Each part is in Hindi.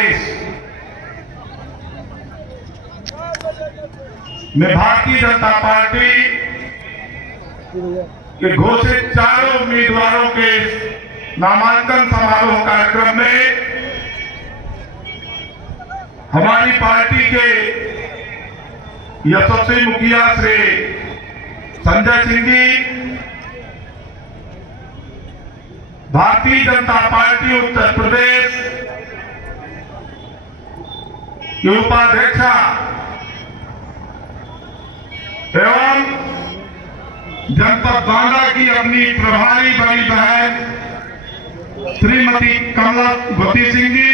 2022 में भारतीय जनता पार्टी के घोषित चारों उम्मीदवारों के नामांकन समारोह कार्यक्रम में हमारी पार्टी के यशस्वी मुखिया श्री संजय सिंह जी, भारतीय जनता पार्टी उत्तर प्रदेश की उपाध्यक्षा एवं जनपद बांदा की अपनी प्रभारी बड़ी बहन श्रीमती कमलावती सिंह जी,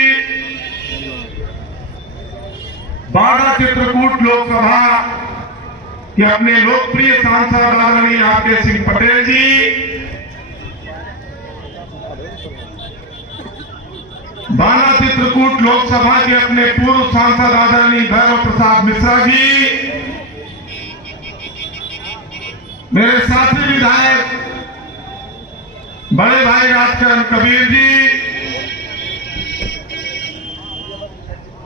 बांदा चित्रकूट लोकसभा के अपने लोकप्रिय सांसद आदरणीय आरके सिंह पटेल जी, बांदा चित्रकूट लोकसभा के अपने पूर्व सांसद आदरणीय भैरव प्रसाद मिश्रा जी, मेरे साथी विधायक बड़े भाई राजकरण कबीर जी,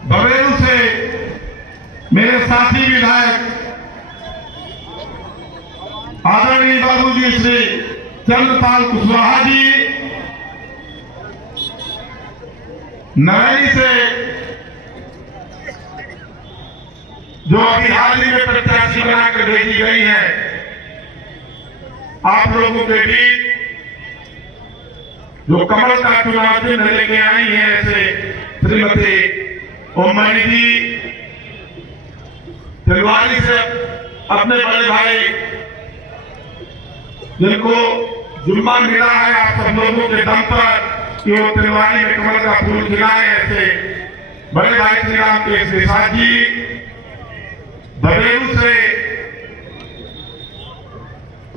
बबेरू से मेरे साथी विधायक आदरणीय बाबूजी श्री चंद्रपाल कुशवाहा जी, नरैनी से जो अभी हाल ही में प्रत्याशी बनाकर भेजी गई है, आप लोगों के बीच जो कमल का चुनाव चिन्ह लेके आई है, ऐसे श्रीमती ओमनी जी, तिलवारी से अपने बड़े भाई जिनको जुम्मा मिला है आप सब लोगों के दम पर कि वो तिलवारी में कमल का फूल खिलाए, ऐसे बड़े भाई श्री राम के प्रसाद जी, बबेरू से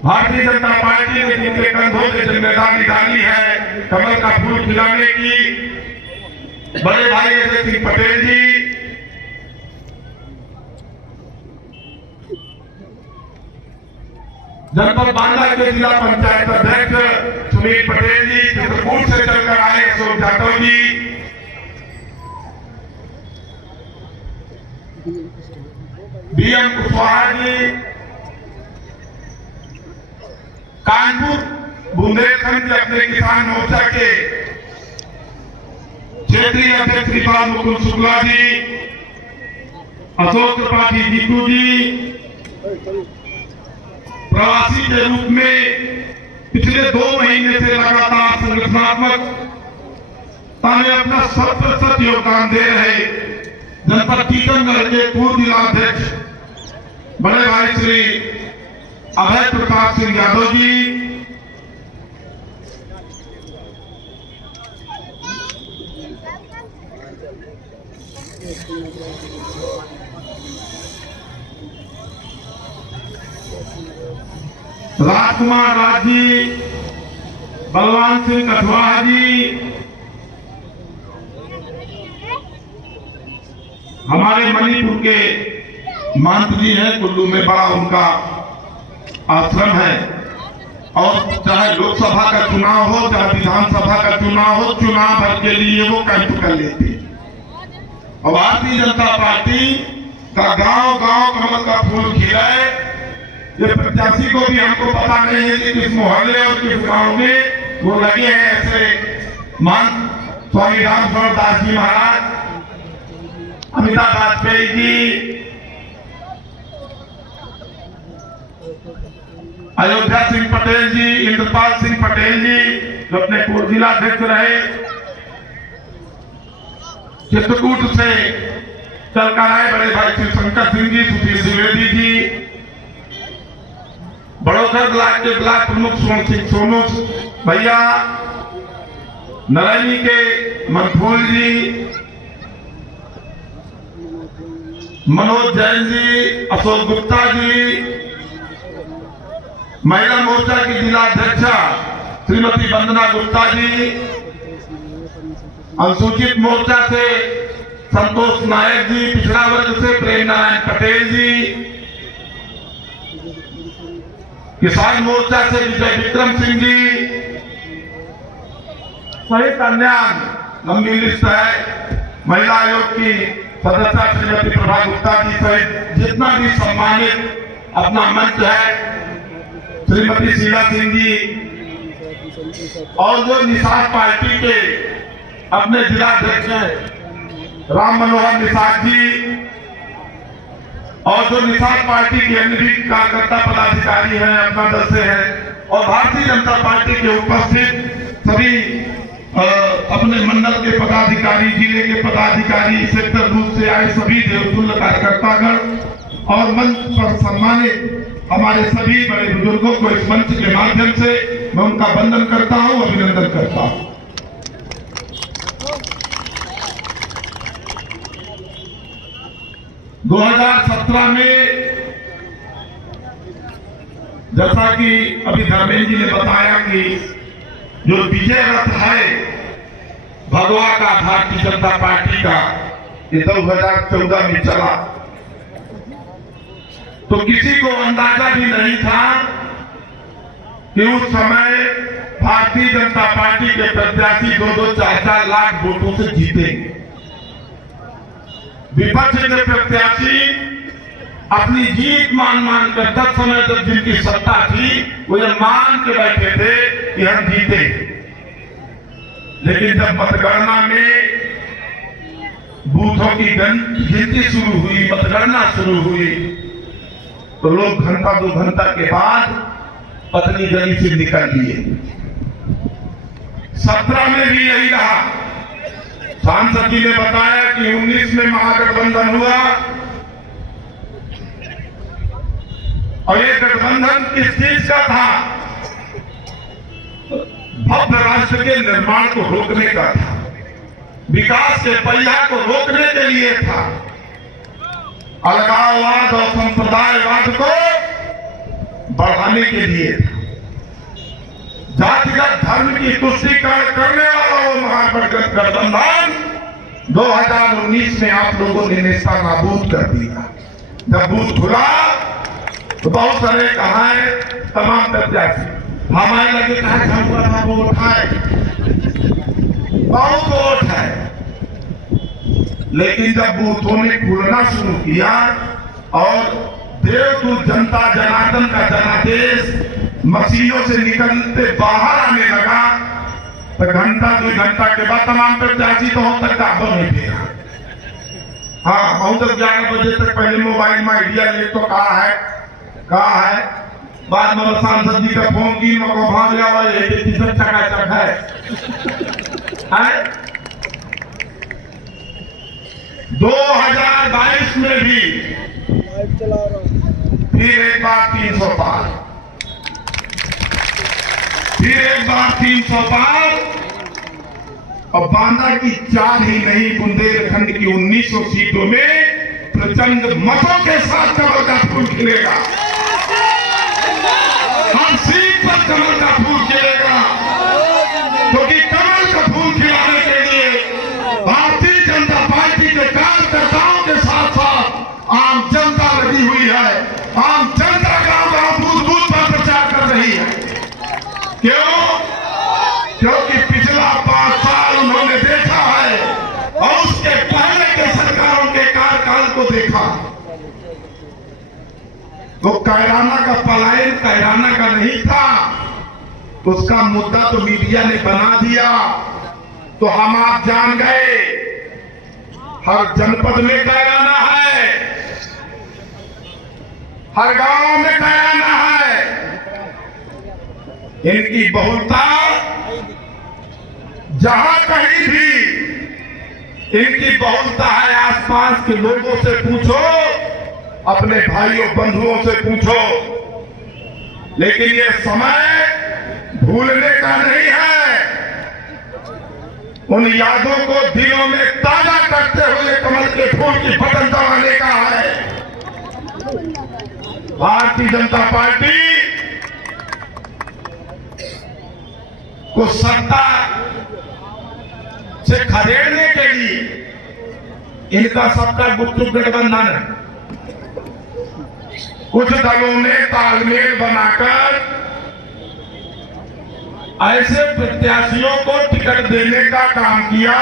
भारतीय जनता पार्टी ने जिनके कंधों से जिम्मेदारी डाली है कमल का फूल खिलाने की, बड़े भाई ऐसे सिंह पटेल जी, जनपद बांदा के जिला पंचायत अध्यक्ष सुनील पटेल जी, चित्रकूट से चलकर आए अशोक जाटव जी, बीएम कुशवाहा जी, कानपुर बुंदेलखंड के अपने किसान मोर्चा के क्षेत्रीय अध्यक्ष श्रीपाल मुकुंद शुक्ला जी, अशोक त्रिपाठी जीतू जी, प्रवासी के रूप में पिछले 2 महीने से लगातार संगठनात्मक में अपना 100% योगदान दे रहे जनपद टीकमगढ़ के पूर्व जिलाध्यक्ष बड़े भाई श्री अभय प्रकाश सिंह यादव जी, राजकुमार राज जी, बलवान सिंह कठवाहा जी, हमारे मणिपुर के महंत जी हैं, कुल्लू में बड़ा उनका आश्रम है, और चाहे लोकसभा का चुनाव हो चाहे विधानसभा का चुनाव हो, चुनाव भर के लिए वो कैंप कर लेते हैं। और भारतीय जनता पार्टी का गांव गांव कमल का फूल खिलाए, ये प्रत्याशी को भी हमको पता नहीं है कि किस मोहल्ले और किस गांव में वो लगे हैं। ऐसे महंत स्वामी रामस्वरूप दास जी महाराज, अमिताभ वाजपेयी जी, अयोध्या सिंह पटेल जी, इंद्रपाल सिंह पटेल जी जो अपने पूर्व जिला अध्यक्ष रहे, चित्रकूट से चलकर आए बड़े भाई श्री शंकर सिंह जी, सुधीर द्विवेदी जी, बड़ौदा ब्लॉक के ब्लॉक प्रमुख सोन सिंह सोनू भैया, नरैनी के मनफूल जी, मनोज जैन जी, अशोक गुप्ता जी, महिला मोर्चा की जिला अध्यक्षा श्रीमती वंदना गुप्ता जी, अनुसूचित मोर्चा से संतोष नायक जी, पिछड़ा वर्ग से प्रेम नारायण पटेल जी, किसान मोर्चा से विजय विक्रम सिंह जी सहित अन्य लंबी लिस्ट है। महिला आयोग की सदस्य श्रीमती प्रभा गुप्ता जी सहित जितना भी सम्मानित अपना मंच है, श्रीमती शीला सिंह जी और जो निषाद पार्टी के अपने जिला अध्यक्ष हैं राम मनोहर निषाद जी और जो निषाद पार्टी के अन्य भी कार्यकर्ता पदाधिकारी हैं अपना दल से हैं और भारतीय जनता पार्टी के उपस्थित सभी अपने मंडल के पदाधिकारी, जिले के पदाधिकारी, सेक्टर 2 से आए सभी देवतुल्य कार्यकर्तागण और मंच पर सम्मानित हमारे सभी बड़े बुजुर्गों को इस मंच के माध्यम से मैं उनका वंदन करता हूं, अभिनंदन करता हूं। दो 2017 में जैसा कि अभी धर्मेंद्र जी ने बताया कि जो विजय रथ है भगवा का भारतीय जनता पार्टी का, ये 2014 में चला, तो किसी को अंदाजा भी नहीं था कि उस समय भारतीय जनता पार्टी के प्रत्याशी 2-2, 4-4 लाख वोटों से जीतेंगे। विपक्ष के प्रत्याशी अपनी जीत मान कर तब समय तक जिनकी सत्ता थी वो ये मान के बैठे थे कि हम जीते, लेकिन जब मतगणना में बूथों की गिनती शुरू हुई, मतगणना शुरू हुई, तो लोग घंटा 2 घंटा के बाद पत्नी गली से निकल लिए। 17 में भी यही रहा। सांसद जी ने बताया कि 19 में महागठबंधन हुआ और ये गठबंधन किस चीज का था? भव्य राष्ट्र के निर्माण को रोकने का था, विकास के पहिया को रोकने के लिए था, अलगाववाद और संप्रदायवाद को बढ़ाने के लिए था, जातिगत धर्म की तुष्टीकरण करने वाला वो महागठबंधन 2019 में आप लोगों ने नेस्ता नाबूद कर दिया। जब बूथ खुला तो बहुत सारे कहा है तमाम प्रत्याशी हमारे लगे कहा था वोट है, बहुत वोट है, लेकिन जब बूथों ने खुलना शुरू किया और देवतुल्य जनता जनार्दन का जनादेश मशीनों से निकलते बाहर आने लगा तो घंटा 2 घंटा के बाद तमाम प्रत्याशी तो हो तक काबू नहीं थे। हाँ, बहुत तक 11 बजे तक पहले मोबाइल में आइडिया ले तो कहा है बाद में सांसद जी का फोन की मको भाग गया हुआ ये चकाचक है। 2022 में भी फिर एक बार 300 पार, फिर एक बार 300 पार और बांदा की 4 ही नहीं बुंदेलखंड की 1900 सीटों में प्रचंड मतों के साथ कमल का फूल खिलेगा। हर सीट पर कमल का फूल खिलेगा, क्योंकि कमल का फूल खिलाने के लिए भारतीय जनता पार्टी के कार्यकर्ताओं के साथ साथ आम जनता लगी हुई है। आम जनता गांव बूथ पर प्रचार कर रही है। क्यों? क्योंकि पिछला 5 साल उन्होंने देखा है और उसके पहले के सरकारों के कार्यकाल को देखा। तो कैराना का पलायन कैराना का नहीं था, उसका मुद्दा तो मीडिया ने बना दिया। तो हम आप जान गए हर जनपद में कैराना है, हर गांव में कैराना है। इनकी बहुलता जहां कहीं भी इनकी बहुलता है, आसपास के लोगों से पूछो, अपने भाइयों बंधुओं से पूछो, लेकिन ये समय भूलने का नहीं है। उन यादों को दिलों में ताजा करते हुए कमल के फूल की बटन दबाने का है। भारतीय जनता पार्टी को सत्ता से खदेड़ने के लिए इनका सबका गुपचुप गठबंधन है। कुछ दलों ने तालमेल बनाकर ऐसे प्रत्याशियों को टिकट देने का काम किया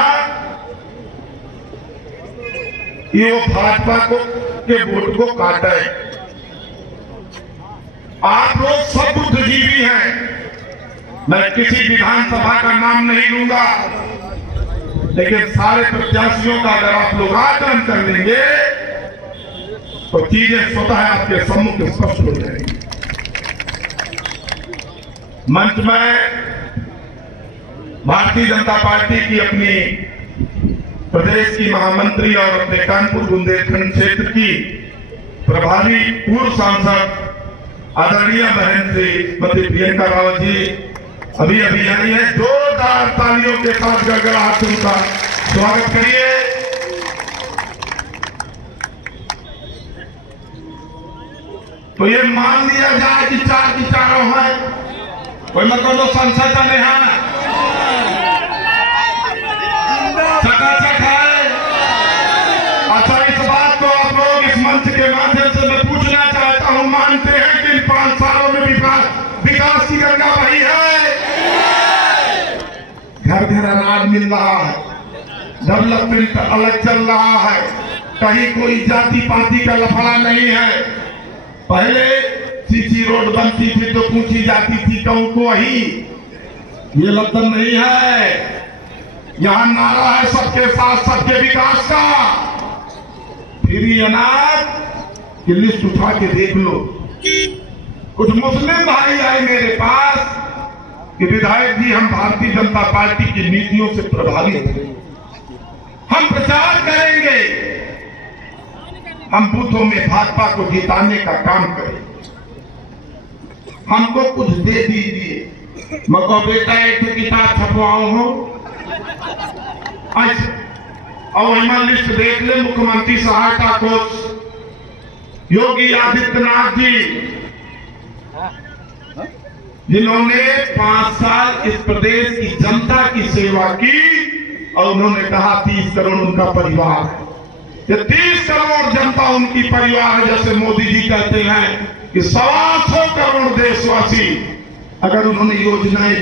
ये वो भाजपा को के वोट को काटे। आप लोग सब बुद्धिजीवी हैं, मैं किसी विधानसभा का नाम नहीं लूंगा, लेकिन सारे प्रत्याशियों का अगर आप लोग आकलन कर लेंगे तो चीजें स्वतः आपके सम्मुख स्पष्ट हो जाएंगी। मंच में भारतीय जनता पार्टी की अपनी प्रदेश की महामंत्री और अपने कानपुर बुंदेलखंड क्षेत्र की प्रभारी पूर्व सांसद आदरणीय बहन श्रीमती प्रियंका रावत जी अभी अभी आई है। जोरदार तालियों के साथ गड़गड़ाहट उनका स्वागत करिए। तो ये मान लिया जाए कि चार की चारों है, कोई मतलब संसद ने है चकाचक है। अच्छा, इस बात को आप लोग इस मंच के माध्यम से मैं पूछना चाहता हूं, मानते हैं कि इन 5 सालों में विकास की गंगा बही है? घर घर अनाज मिल रहा है, डेवलपमेंट अलग चल रहा है, कहीं कोई जाति पाति का लफड़ा नहीं है। पहले सीसी रोड बनती थी तो पूछी जाती थी कौन को ही, ये मतलब नहीं है। यहां नारा है सबके साथ सबके विकास का। फिर ये अनाज की लिस्ट उठा के देख लो। कुछ मुस्लिम भाई आए मेरे पास कि विधायक जी हम भारतीय जनता पार्टी की नीतियों से प्रभावित हैं, हम प्रचार करेंगे, हम बूथों में भाजपा को जिताने का काम करेंगे, हमको कुछ दे दीजिए। मको बेटा एक किताब छपवाओ हो और हिमालय लिस्ट देख ले। मुख्यमंत्री सहायता कोष योगी आदित्यनाथ जी, जिन्होंने 5 साल इस प्रदेश की जनता की सेवा की और उन्होंने कहा 30 करोड़ उनका परिवार है। ये 30 करोड़ जनता उनकी परिवार है। जैसे मोदी जी कहते हैं कि 125 करोड़ देशवासी, अगर उन्होंने योजनाएं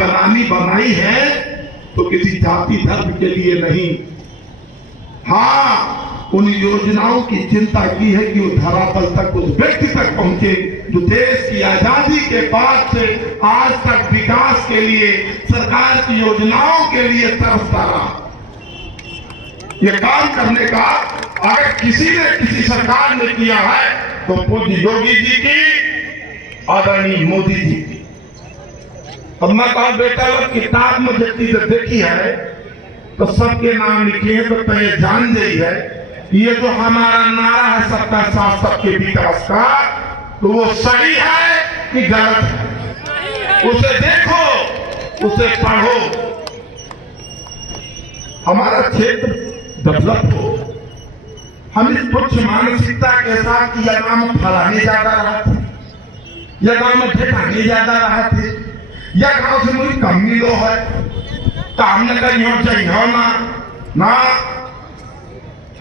बनाई है तो किसी जाति धर्म के लिए नहीं, हाँ उन योजनाओं की चिंता की है कि वो धरातल तक उस व्यक्ति तक पहुंचे जो देश की आजादी के बाद से आज तक विकास के लिए, सरकार की योजनाओं के लिए तरसता रहा। ये काम करने का अगर किसी ने किसी सरकार ने किया है तो पूज्य योगी जी की, आदरणीय मोदी जी की। अब मैं कहा बेटा किताब में जितनी देखी है तो सबके नाम लिखे हैं, तो ये जान गई है ये जो हमारा नारा है सबका साथ सबके विकास का, तो वो सही है कि गलत है? उसे देखो, उसे पढ़ो, हमारा क्षेत्र डेवलप हो। हम इस तुच्छ मानसिकता के साथ यह गांव फलाने ज्यादा रहा थे, यह गांव में ठेकाने ज्यादा रहा थे, यह गांव से मुझे कम मिलो है तो हमने कहीं चाहिए ना।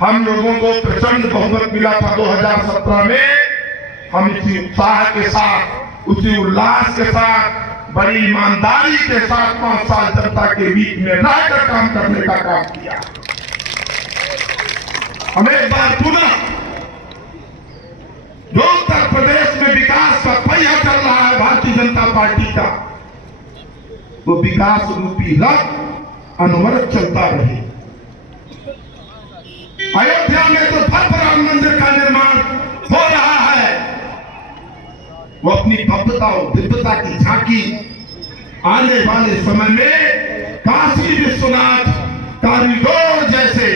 हम लोगों को प्रचंड बहुमत मिला था 2017 में। हम इसी उत्साह के साथ, उसी उल्लास के साथ, बड़ी ईमानदारी के साथ 5 साल जनता के बीच में रहकर काम करने का काम किया। हमें एक बार पुनः जो उत्तर प्रदेश में विकास का पहिया चल रहा है भारतीय जनता पार्टी का, वो विकास रूपी रथ अनवरत चलता रहे। अयोध्या में तो भव्य राम मंदिर का निर्माण हो रहा है, वो अपनी भव्यता और दिव्यता की झांकी आने वाले समय में काशी विश्वनाथ कॉरिडोर जैसे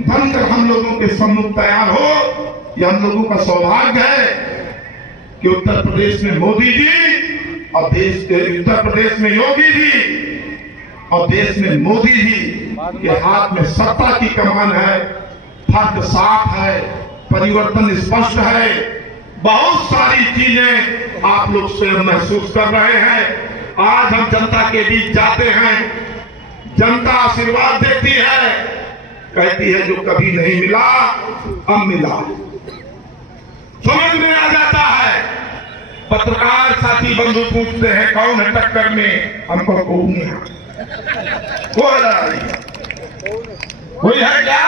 बनकर हम लोगों के सम्मुख तैयार हो। यह हम लोगों का सौभाग्य है कि उत्तर प्रदेश में मोदी जी और देश के उत्तर प्रदेश में योगी जी और देश में मोदी जी के हाथ में सत्ता की कमान है। फर्क साफ है, परिवर्तन स्पष्ट है, बहुत सारी चीजें आप लोग स्वयं महसूस कर रहे हैं। आज हम जनता के बीच जाते हैं, जनता आशीर्वाद देती है, कहती है जो कभी नहीं मिला अब मिला। समझ में आ जाता है। पत्रकार साथी बंधु पूछते हैं कौन है टक्कर में, हमको कौन है, कोई है क्या?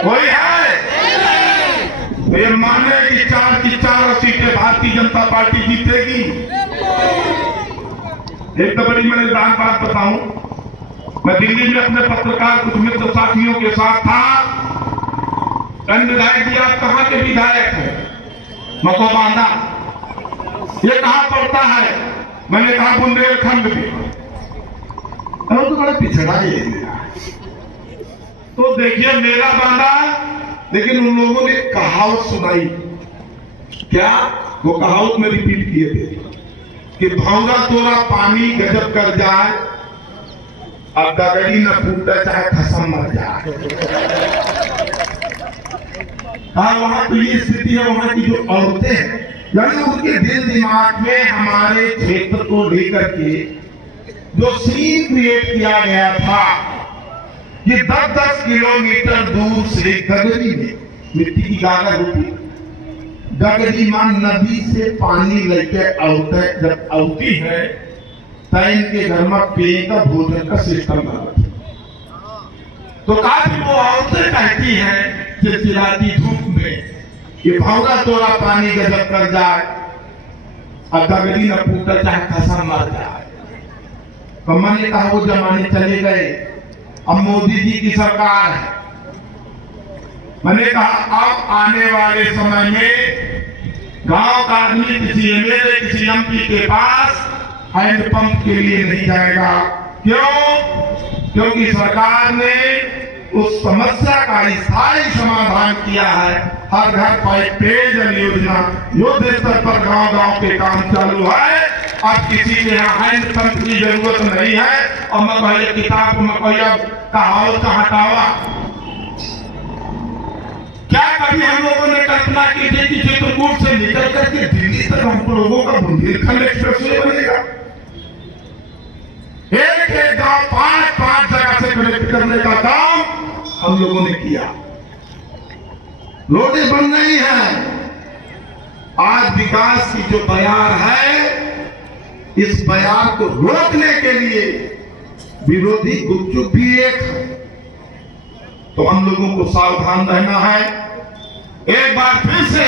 कोई है? तो ये माने कि 4 की 4 सीटें भारतीय जनता पार्टी जीतेगी। एक तो बड़ी मजेदार बात बताऊं, मैं दिल्ली में अपने पत्रकार कुछ मित्र साथियों के साथ था। विधायक जी आप कहाँ के विधायक हैं? मकोबांदा। ये कहाँ पड़ता है? मैंने कहा बुंदेलखंड में। तो बड़ा पिछड़ा ही है। तो देखिए मेरा बांधा, लेकिन उन लोगों ने कहावत सुनाई। क्या? वो कहावत में रिपीट किए थे कि भौरा तोरा पानी गजब कर जाए, अब गगड़ी न फूटे चाहे खसम मर जाए। वहां तो ये स्थिति है, वहां की जो औरतें हैं, यानी उनके दिल दिमाग में हमारे क्षेत्र को लेकर के जो सीन क्रिएट किया गया था कि 10-10 किलोमीटर दूर से गगरी में मिट्टी की गागर होती, गगरी मां नदी से पानी लेके औरतें जब आती है तो इनके घर में पेय का भोजन का सिस्टम बना। तो काफी वो औरतें कहती हैं चिलचिलाती धूप में कि भौरा तोरा पानी गजब कर जाए, अब गगरी न फूटे चाहे खसम मर जाए। तो मैंने कहा वो जमाने चले गए, अब मोदी जी की सरकार है। मैंने कहा अब आने वाले समय में गांव का आदमी किसी एमएलए किसी एमपी के पास हैंडपंप के लिए नहीं जाएगा। क्यों? क्योंकि सरकार ने उस समस्या का स्थायी समाधान किया है। हर घर पाइप पेयजल योजना युद्ध स्तर पर गांव-गांव के काम चालू है। अब किसी के यहाँ हैंडपंप की जरूरत नहीं है। और मैं पहले किताब में कहावत का हटावा, क्या कभी हम लोगों ने कल्पना की थी कि चित्रकूट से निकल करके दिल्ली तक हम लोगों का बुंदेलखंड एक्सप्रेसवे बनेगा? एक गांव 5-5 जगह से कनेक्ट करने का काम हम लोगों ने किया। रोडें बन रही हैं। आज विकास की जो बयार है, इस बयार को रोकने के लिए विरोधी गुपचुप भी एक है। तो हम लोगों को सावधान रहना है। एक बार फिर से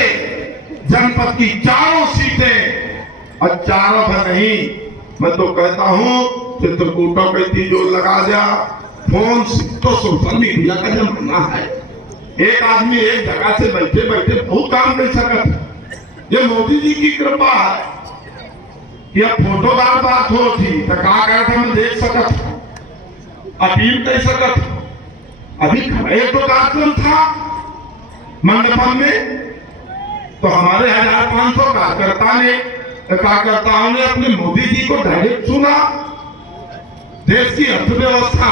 जनपद की 4 सीटें, और 4 में नहीं, मैं तो कहता हूं चित्रकूटों की जो लगा दिया। फोन तो सोशल मीडिया का जमाना है। एक आदमी एक जगह से बैठे बैठे बहुत काम कर सकता। ये मोदी जी की कृपा है कि अब फोटोदार बात हो थी तो कहा गया था मैं देख सकता, अपील कर सकता। अभी एक तो कार्यक्रम था मंडपम में, तो हमारे 1500 कार्यकर्ताओं ने अपने मोदी जी को डायरेक्ट सुना। देश की अर्थव्यवस्था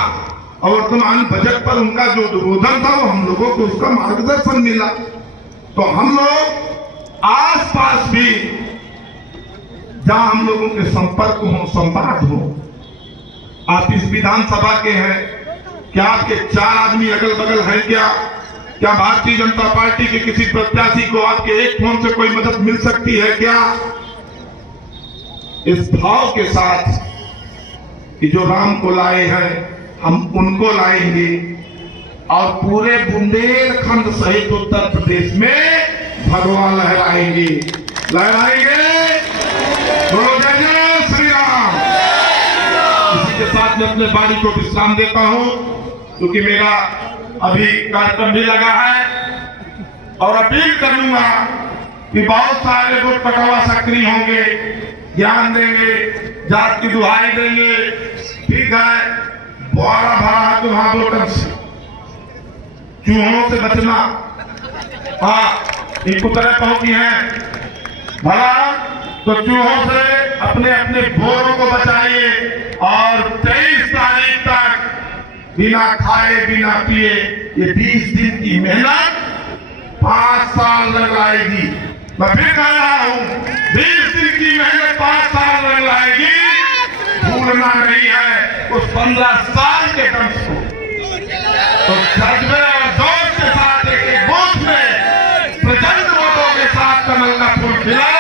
और वर्तमान बजट पर उनका जो उद्बोधन था वो हम लोगों को उसका मार्गदर्शन मिला। तो हम लोग आसपास भी जहां हम लोगों के संपर्क हो, संवाद हो, आप इस विधानसभा के हैं, क्या आपके 4 आदमी अगल बगल हैं? क्या भारतीय जनता पार्टी के किसी प्रत्याशी को आपके एक फोन से कोई मदद मिल सकती है क्या? इस भाव के साथ कि जो राम को लाए हैं हम उनको लाएंगे, और पूरे बुंदेलखंड सहित उत्तर प्रदेश में भगवा लहराएंगे। बोलो जय जय श्री राम। इसी के साथ मैं अपने वाणी को विश्राम देता हूं, क्योंकि मेरा अभी कार्यक्रम भी लगा है। और अपील करूंगा कि बहुत सारे लोग पटवा सक्रिय होंगे, ज्ञान देंगे, जात की दुहाई देंगे। ठीक है, बड़ा भरा तुम्हारा वोटर से चूहों से बचना। हाँ, ये कुतरे पहुंची हैं भला, तो चूहों से अपने अपने भोरों को बचाइए। और 23 तारीख तक बिना खाए बिना पिए ये 20 दिन की मेहनत 5 साल लग आएगी। मैं फिर कह रहा हूं, 20 दिन की मेहनत 5 साल लग आएगी। भूलना नहीं है उस 15 साल के दम को। तो जज्बे और जोश के साथ एक बूथ में प्रचंड वोटों के साथ कमल का फूल खिला।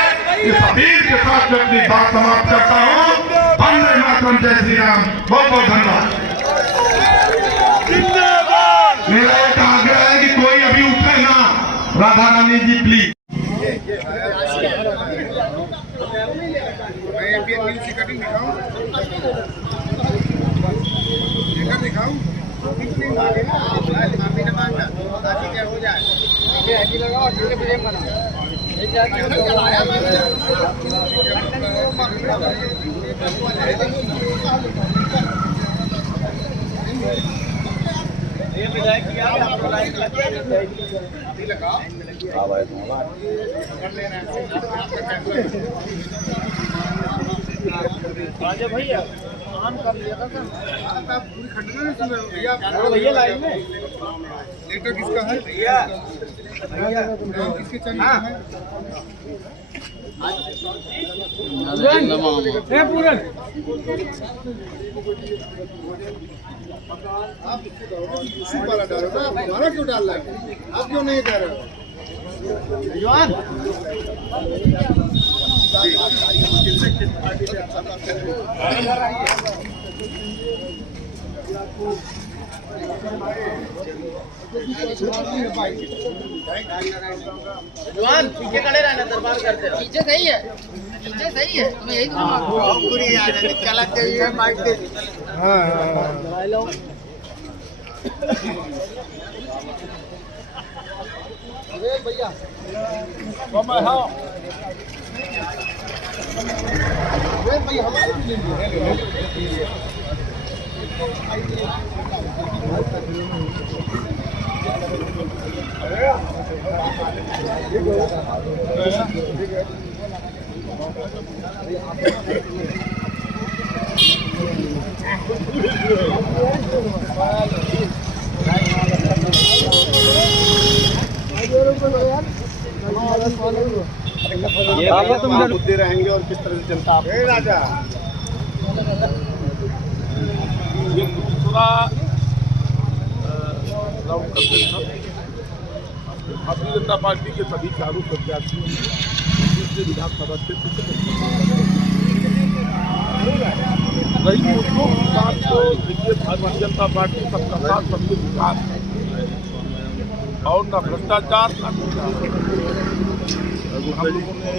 इस अपील के साथ मैं अपनी बात समाप्त करता हूँ। वंदे मातरम, जय श्री राम। बहुत बहुत धन्यवाद। मेरा एक आग्रह है कि कोई अभी उठे ना। राधा रानी जी प्लीज। राजा भैया ऑन कर लिया था पूरी खंडना नहीं सुन रहे भैया लाइन में लेटर किसका है भैया भैया किसके चैनल है ए पूरन आप इसी वाला डाल रहे हो हमारा क्यों डाल रहे हो आप क्यों नहीं कर रहे हो जवान जवान पीछे खड़े रहना दरबार करते रहो पीछे सही है तुम्हें यही पूरी याद है चलाते हुए माइक दे हां दवाई लो अरे भैया कम है हां वे भाई हमारे लिए ये तुम मुद्दे रहेंगे और किस तरह से जनता आप राजा ये दूसरा राउंड करते भारतीय जनता पार्टी के सभी चारों प्रत्याशियों ने दूसरे विधानसभा क्षेत्र से रही मुद्दों की बात तो देखिए भारतीय जनता पार्टी सबका साथ सबके विकास और न भ्रष्टाचार न हम लोगों ने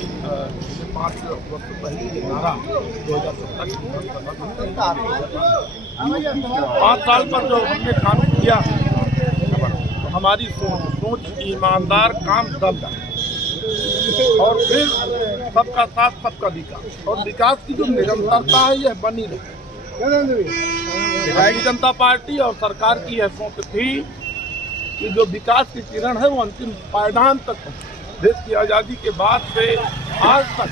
5 वर्ष पहले ये नारा 2017 5 साल पर जो हमने काम किया तो हमारी सोच ईमानदार काम दमदार और फिर सबका साथ सबका विकास और विकास की जो निरंतरता है यह बनी रही। भारतीय जनता पार्टी और सरकार की यह सोच थी कि जो विकास की किरण है वो अंतिम पायदान तक पहुंचे। देश की आज़ादी के बाद से आज तक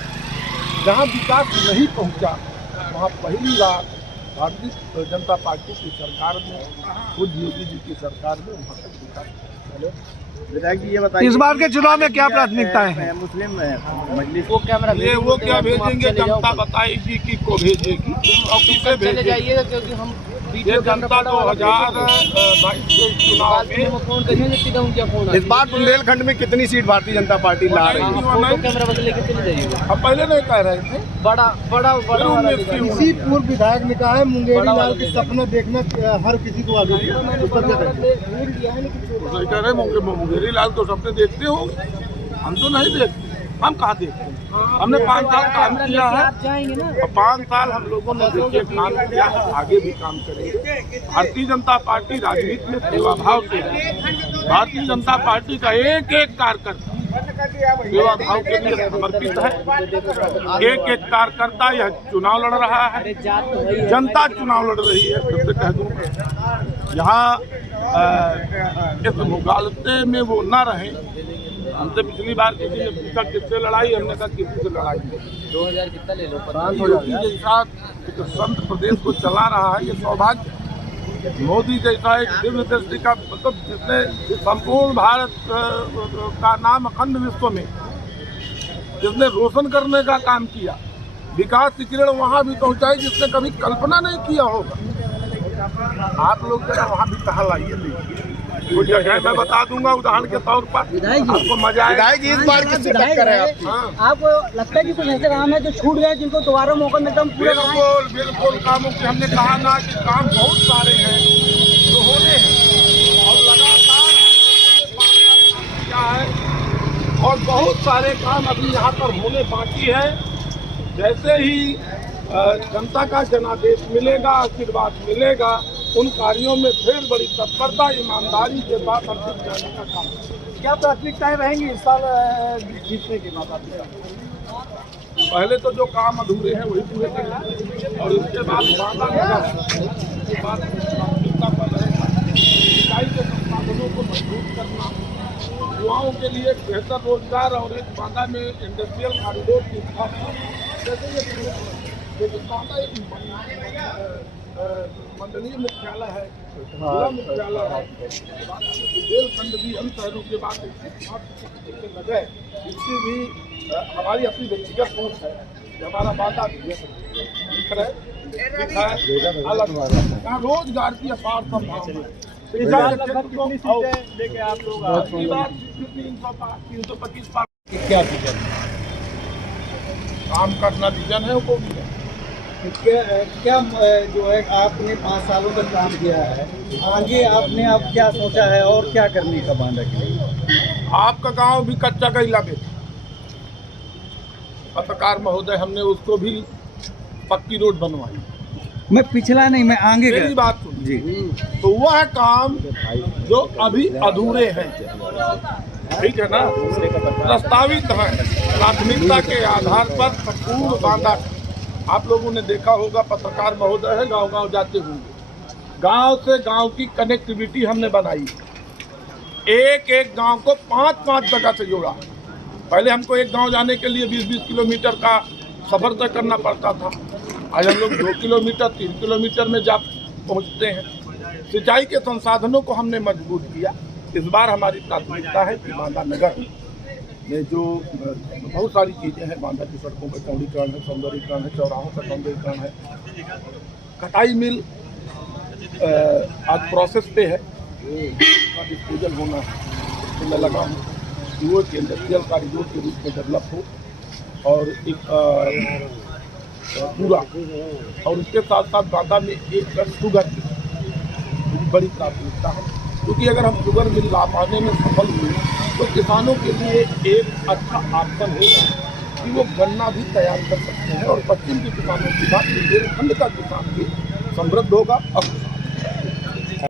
जहां विकास नहीं पहुंचा वहां पहली बार भारतीय जनता पार्टी की सरकार में खुद योगी जी की सरकार में वहां तक विकास। विधायक जी ये बताइए इस बार के चुनाव में क्या प्राथमिकताएं हैं? मुस्लिम मजलिस को कैमरा ये वो क्या भेजेंगे जनता बताएगी कि को भेजेगी और किसे भेजेगी क्योंकि हम ये जनता 2022 के चुनाव में इस बार बुंदेलखंड में कितनी सीट भारतीय जनता पार्टी ला रही है? कैमरा बदल लेके चले जाइए। अब पहले नहीं कह रहे थे बड़ा किसी पूर्व विधायक ने कहा है मुंगेरी लाल के सपना देखना हर किसी को आगे कह रहे मुंगेरी लाल तो सपने देखते हो, हम तो नहीं देखते। हम कहाँ देखते हैं? हमने 5 साल काम किया है और 5 साल हम लोगों ने देखिए काम किया है, आगे भी काम करेंगे। भारतीय जनता पार्टी राजनीति में सेवा भाव से है। भारतीय जनता पार्टी का एक एक कार्यकर्ता सेवा भाव के लिए समर्पित है। एक एक कार्यकर्ता यह चुनाव लड़ रहा है, जनता चुनाव लड़ रही है। फिर से कह दूँ यहाँ इस मुगालते में वो न रहे। हमसे पिछली बार किसी ने पूछा किससे लड़ाई, हमने कहा किसी से लड़ाई नहीं। 2000 कितना ले लो योगी के साथ एक संत प्रदेश को चला रहा है, ये सौभाग्य। मोदी जैसा एक दिव्य दृष्टि का मतलब जिसने संपूर्ण भारत का नाम अखंड विश्व में जिसने रोशन करने का काम किया, विकास की किरण वहाँ भी पहुँचाई जिसने कभी कल्पना नहीं किया होगा। आप लोग जरा वहाँ भी टहल आइए, कुछ जगह मैं बता दूंगा उदाहरण के तौर पर, आपको मजा आएगा। विधायक जी इस बार किससे टक्कर है आपको लगता है कि कुछ ऐसे काम है जो छूट गए जिनको दोबारा मौका मिलता है? बिल्कुल कामों के हमने कहा ना कि काम बहुत सारे हैं जो होने हैं और लगा और बहुत सारे काम अभी यहाँ पर होने बाकी है। जैसे ही जनता का जनादेश मिलेगा, आशीर्वाद मिलेगा, उन कार्यों में फिर बड़ी तत्परता, ईमानदारी के साथ हम जाने का काम करेंगे। क्या प्राथमिकताएं रहेंगी इस साल जीतने के बाद आपके? पहले तो जो काम अधूरे हैं वही पूरे करेंगे और उसके बाद बांदा नगर के बाद प्राथमिकता पर रहेगा सिंचाई के संसाधनों को मजबूत करना, युवाओं के लिए बेहतर रोजगार और एक बांदा में इंडस्ट्रियल कॉरिडोर की स्थापना। जैसे बांदा एक मंडलीय मुख्यालय है, जिला मुख्यालय है, बुंदेलखंड भी हम शहरों के बाद लगे, इसकी भी हमारी अपनी व्यक्तिगत सोच है कि हमारा बांदा यहाँ रोजगार की अपार संभावना लेके आप लोग 325 क्या विजन काम करना विजन है वो भी है। क्या जो है आपने 5 सालों तक काम किया है, आगे आपने अब क्या सोचा है और क्या करने का बांधा के लिए? आपका गांव भी कच्चा गैला में था, पत्रकार महोदय हमने उसको भी पक्की रोड बनवाई। मैं पिछला नहीं, मैं आगे मेरी बात सुनिए जी। तो वह काम जो अभी अधूरे हैं, ठीक है ना, प्रस्तावित है प्राथमिकता के आधार पर संपूर्ण बांधा। आप लोगों ने देखा होगा, पत्रकार महोदय है, गांव गांव जाते होंगे, गांव से गांव की कनेक्टिविटी हमने बनाई। एक एक गांव को 5-5 जगह से जोड़ा। पहले हमको एक गांव जाने के लिए 20-20 किलोमीटर का सफर तय करना पड़ता था, आज हम लोग 2 किलोमीटर 3 किलोमीटर में जा पहुंचते हैं। सिंचाई के संसाधनों को हमने मजबूत किया। इस बार हमारी प्राथमिकता है कि बांदा नगर में जो बहुत सारी चीज़ें हैं, बांदा की सड़कों का चौड़ीकरण है, सौंदर्यीकरण है, चौराहों का सौंदर्यीकरण है, कटाई मिल आज प्रोसेस पे है, डिस्पोजल होना है, तो मैं लगा हूँ कि वो इंडस्ट्रियल कॉरिडोर के रूप में डेवलप हो और एक पूरा, और उसके साथ साथ बांदा में एक शुगर की बड़ी प्राथमिकता है, क्योंकि अगर हम शुगर मिल ला पाने में सफल हुए तो किसानों के लिए एक अच्छा ऑप्शन होगा कि वो गन्ना भी तैयार कर सकते हैं और पश्चिम के किसानों के साथ बुंदेलखंड का किसान भी समृद्ध होगा।